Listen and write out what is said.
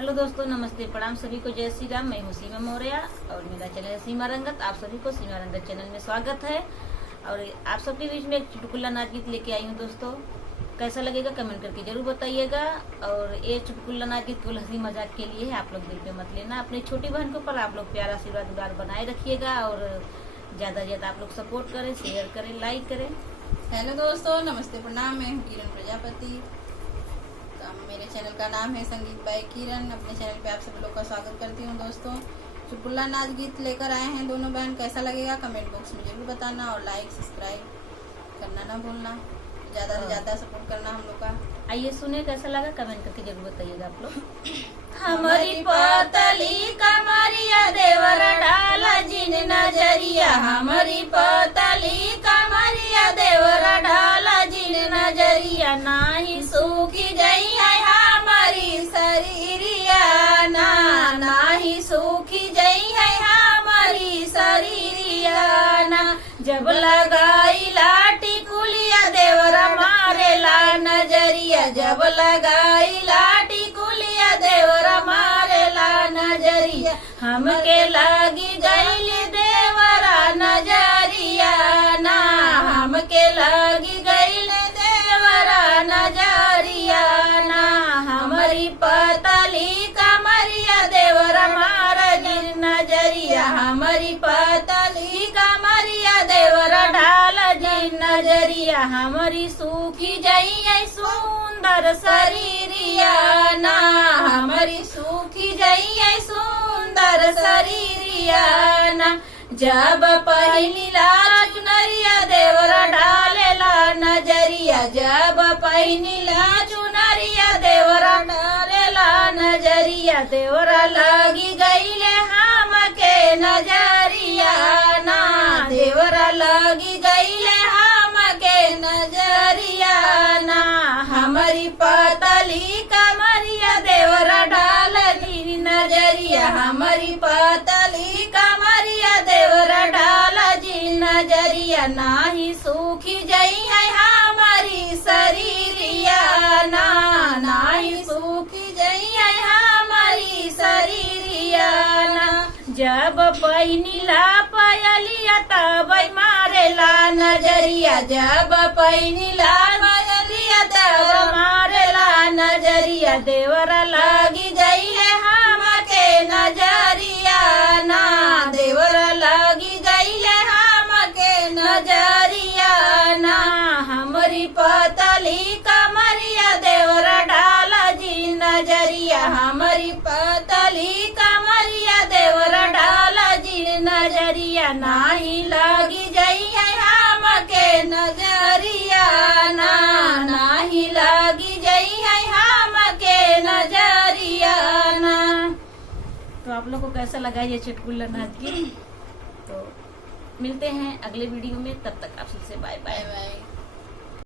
Hello दोस्तों, नमस्ते, प्रणाम सभी को। जय श्री राम। मैं हूँ सीमा मौर्य और मेरा चैनल है सीमा रंगत। आप सभी को सीमा रंगत चैनल में स्वागत है। और आप सबके बीच में एक चुटकुला नाच गीत लेके आई हूँ दोस्तों। कैसा लगेगा कमेंट करके जरूर बताइएगा। और ये चुटकुला नाच गीत केवल हंसी मजाक के लिए है, आप लोग दिल पे मत लेना। अपनी छोटी बहन के ऊपर आप लोग प्यारा आशीर्वाद उदार बनाए रखिएगा और ज्यादा से ज्यादा आप लोग सपोर्ट करें, शेयर करें, लाइक करें। हेलो दोस्तों, नमस्ते, प्रणाम। मैं हूँ किरण प्रजापति। मेरे चैनल का नाम है संगीत बाय किरण। अपने चैनल पे आप सब लोग का स्वागत करती हूँ दोस्तों। चुटकुला नाच गीत लेकर आए हैं दोनों बहन। कैसा लगेगा कमेंट बॉक्स में जरूर बताना और लाइक सब्सक्राइब करना ना भूलना। ज्यादा से ज्यादा सपोर्ट करना हम लोग का। आइए सुने कैसा लगा कमेंट करके जरूर बताइएगा आप लोग। हमारी पतली कमरिया देवर डाला जिन नजरिया, हमारी पतली कमरिया देवर डाला जिन नजरिया, नाही सूखी जई है हमारी शरीरिया, नाही सूखी जई है हमारी शरीरिया ना। जब लगाई लाठी कुलिया देवरा मारे ला नजरिया, जब लगाई लाठी कुलिया देवरा मारे ला नजरिया, हमके लगी गईली देवरा नजरिया ना, हमके लगी गईले देवरा नजरिया ना। हमारी पतली कमरिया देवरा मारे जिन नजरिया, हमारी पतली कमरिया देवरा ढाल जिन नजरिया, हमारी सूखी जई है सुंदर शरीरिया ना, हमारी सूखी जई है सुंदर शरीरिया ना। जब पहली लाल चुनरिया देवरा डालेला नजरिया, जब पहली लाल चुनरिया देवरा डालेला नजरिया, देवरा लगी गईले हमके नजरिया ना, देवरा लगी गईले हमके नजरिया ना। हमारी पतली कमरिया देवरा डालनी नजरिया, हमारी पतली कमरिया देवरा डाला जी नजरिया, नाही सूखी जई है हमारी शरीरिया ना, नाही सूखी जई है हमारी शरीरिया ना। जब पहिनीला पयलिया तब मारेला नजरिया, जब पहिनीला पयलिया तब मारेला नजरिया, देवरा लगी गई है हमके नजरिया ना, देवरा लगी गई है हमके नजरिया ना। हमारी पतली कमरिया देवरा डाला जी नजरिया, हमारी पतली कमरिया देवरा डाला जी नजरिया, नाही लगी गई है हमके नजरिया ना, नाही लगी गई है हमके नजरिया ना। तो आप लोग को कैसा लगा ये चुटकुला नाच गीत? तो मिलते हैं अगले वीडियो में, तब तक आप सबसे बाय बाय।